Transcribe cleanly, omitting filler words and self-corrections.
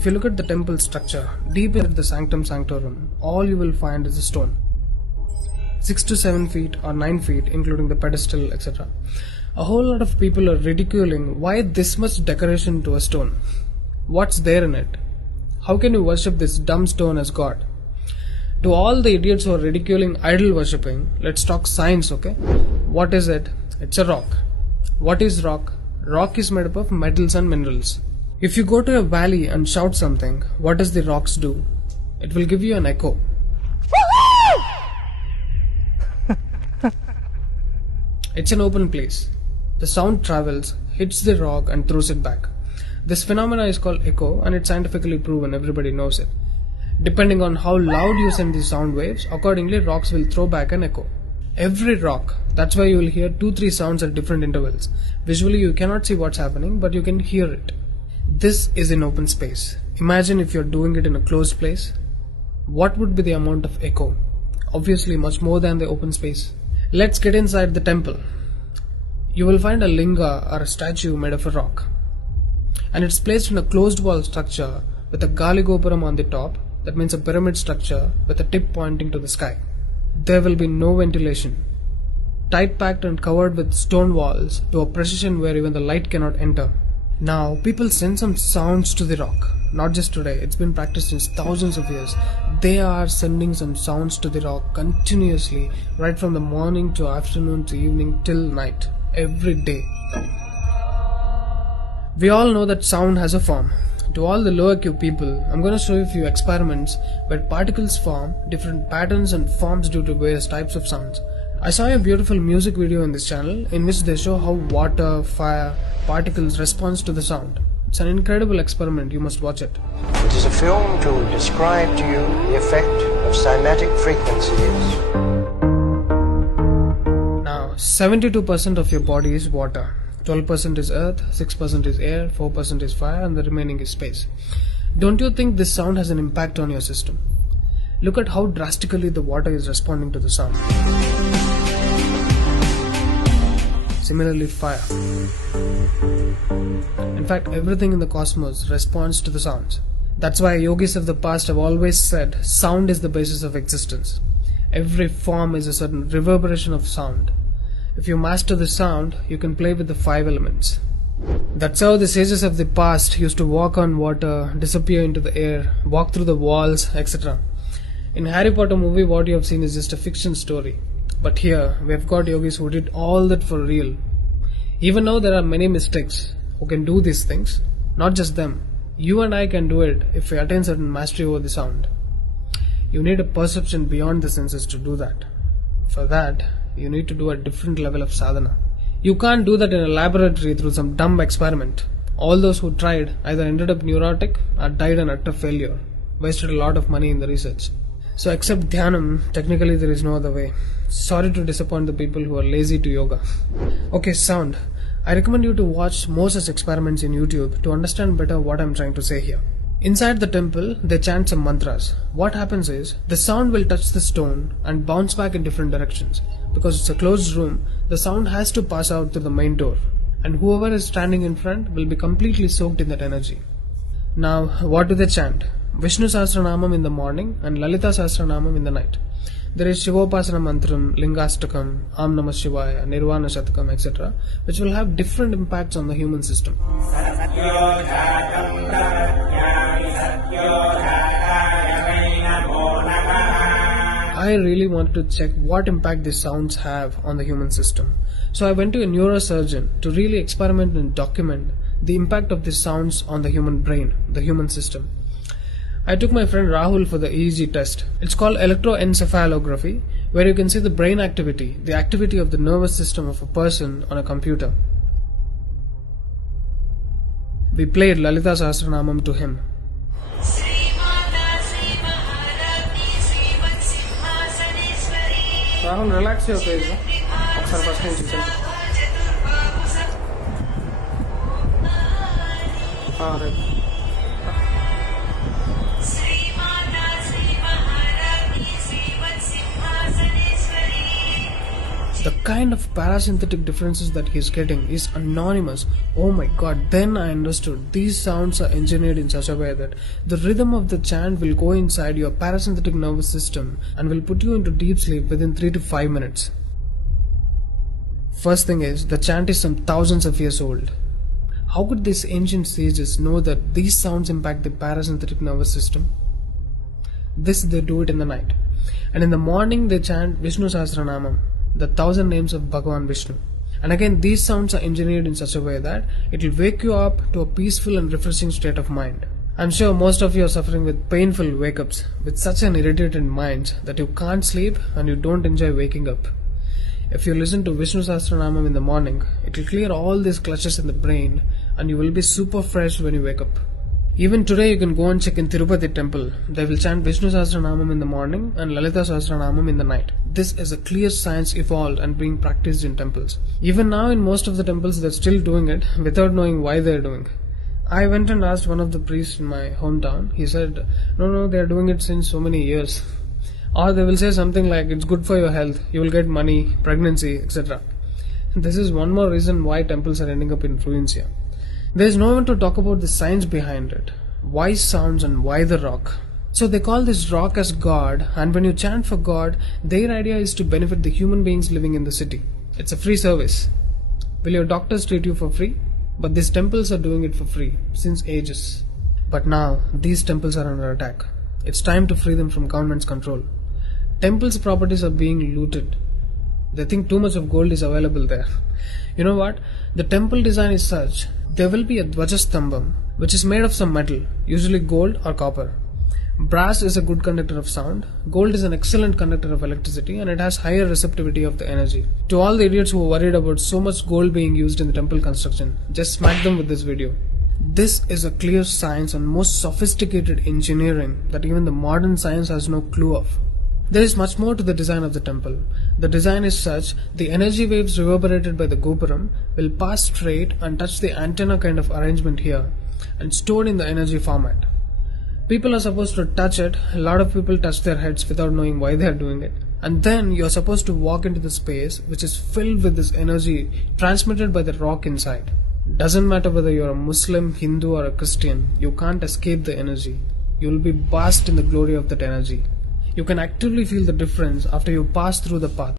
If you look at the temple structure, deep into the sanctum sanctorum, all you will find is a stone. 6 to 7 feet or 9 feet, including the pedestal, etc. A whole lot of people are ridiculing why this much decoration to a stone. What's there in it? How can you worship this dumb stone as God? To all the idiots who are ridiculing idol worshipping, let's talk science, okay? What is it? It's a rock. What is rock? Rock is made up of metals and minerals. If you go to a valley and shout something, what does the rocks do? It will give you an echo. It's an open place. The sound travels, hits the rock and throws it back. This phenomena is called echo and it's scientifically proven, everybody knows it. Depending on how loud you send the sound waves, accordingly rocks will throw back an echo. Every rock, that's why you will hear 2-3 sounds at different intervals. Visually you cannot see what's happening, but you can hear it. This is in open space. Imagine if you're doing it in a closed place. What would be the amount of echo? Obviously much more than the open space. Let's get inside the temple. You will find a linga or a statue made of a rock. And it's placed in a closed wall structure with a Galigopuram on the top. That means a pyramid structure with a tip pointing to the sky. There will be no ventilation. Tight packed and covered with stone walls to a precision where even the light cannot enter. Now people send some sounds to the rock. Not just today, it's been practiced since thousands of years. They are sending some sounds to the rock continuously, right from the morning to afternoon to evening till night, every day. We all know that sound has a form. To all the lower IQ people, I'm going to show you a few experiments where particles form different patterns and forms due to various types of sounds. I saw a beautiful music video in this channel in which they show how water, fire, particles respond to the sound. It's an incredible experiment, you must watch it. It is a film to describe to you the effect of cymatic frequencies. Now, 72% of your body is water. 12% is earth, 6% is air, 4% is fire, and the remaining is space. Don't you think this sound has an impact on your system? Look at how drastically the water is responding to the sound. Similarly, fire. In fact, everything in the cosmos responds to the sounds. That's why yogis of the past have always said sound is the basis of existence. Every form is a certain reverberation of sound. If you master the sound, you can play with the 5 elements. That's how the sages of the past used to walk on water, disappear into the air, walk through the walls, etc. In Harry Potter movie, what you have seen is just a fiction story. But here, we have got yogis who did all that for real. Even though there are many mystics who can do these things, not just them. You and I can do it if we attain certain mastery over the sound. You need a perception beyond the senses to do that. For that, you need to do a different level of sadhana. You can't do that in a laboratory through some dumb experiment. All those who tried either ended up neurotic or died an utter failure. Wasted a lot of money in the research. So except Dhyanam, technically there is no other way. Sorry to disappoint the people who are lazy to yoga. Okay, sound. I recommend you to watch more such experiments in YouTube to understand better what I'm trying to say here. Inside the temple, they chant some mantras. What happens is, the sound will touch the stone and bounce back in different directions. Because it's a closed room, the sound has to pass out through the main door. And whoever is standing in front will be completely soaked in that energy. Now, what do they chant? Vishnu Sahasranamam in the morning and Lalita Sahasranamam in the night. There is Shivopasana Mantram, Lingastakam, Am Namah Shivaya, Nirvana Shatakam, etc., which will have different impacts on the human system. I really wanted to check what impact these sounds have on the human system. So I went to a neurosurgeon to really experiment and document the impact of these sounds on the human brain, the human system. I took my friend Rahul for the EEG test. It's called electroencephalography, where you can see the brain activity, the activity of the nervous system of a person on a computer. We played Lalita Sahasranamam to him. Rahul, relax your face. Right. The kind of parasympathetic differences that he's getting is anonymous. Oh my god, then I understood. These sounds are engineered in such a way that the rhythm of the chant will go inside your parasympathetic nervous system and will put you into deep sleep within 3 to 5 minutes. First thing is, the chant is some thousands of years old. How could these ancient sages know that these sounds impact the parasympathetic nervous system? This they do it in the night. And in the morning they chant Vishnu Sahasranamam, the 1000 names of Bhagavan Vishnu. And again, these sounds are engineered in such a way that it will wake you up to a peaceful and refreshing state of mind. I'm sure most of you are suffering with painful wake-ups, with such an irritated mind that you can't sleep and you don't enjoy waking up. If you listen to Vishnu Sahasranamam in the morning, it will clear all these clutches in the brain and you will be super fresh when you wake up. Even today you can go and check in Tirupati temple. They will chant Vishnu Sahasranamam in the morning and Lalita Sahasranamam in the night. This is a clear science evolved and being practiced in temples. Even now in most of the temples they're still doing it without knowing why they're doing. I went and asked one of the priests in my hometown. He said, no, they're doing it since so many years. Or they will say something like, it's good for your health, you will get money, pregnancy, etc. This is one more reason why temples are ending up in ruins here. There is no one to talk about the science behind it. Why sounds and why the rock? So they call this rock as God, and when you chant for God, their idea is to benefit the human beings living in the city. It's a free service. Will your doctors treat you for free? But these temples are doing it for free, since ages. But now, these temples are under attack. It's time to free them from government's control. Temples' properties are being looted. They think too much of gold is available there. You know what? The temple design is such. There will be a Dvajastambam, which is made of some metal, usually gold or copper. Brass is a good conductor of sound, gold is an excellent conductor of electricity, and it has higher receptivity of the energy. To all the idiots who are worried about so much gold being used in the temple construction, just smack them with this video. This is a clear science and most sophisticated engineering that even the modern science has no clue of. There is much more to the design of the temple. The design is such, the energy waves reverberated by the gopuram will pass straight and touch the antenna kind of arrangement here and stored in the energy format. People are supposed to touch it. A lot of people touch their heads without knowing why they are doing it. And then you are supposed to walk into the space which is filled with this energy transmitted by the rock inside. Doesn't matter whether you are a Muslim, Hindu or a Christian, you can't escape the energy. You will be basked in the glory of that energy. You can actively feel the difference after you pass through the path.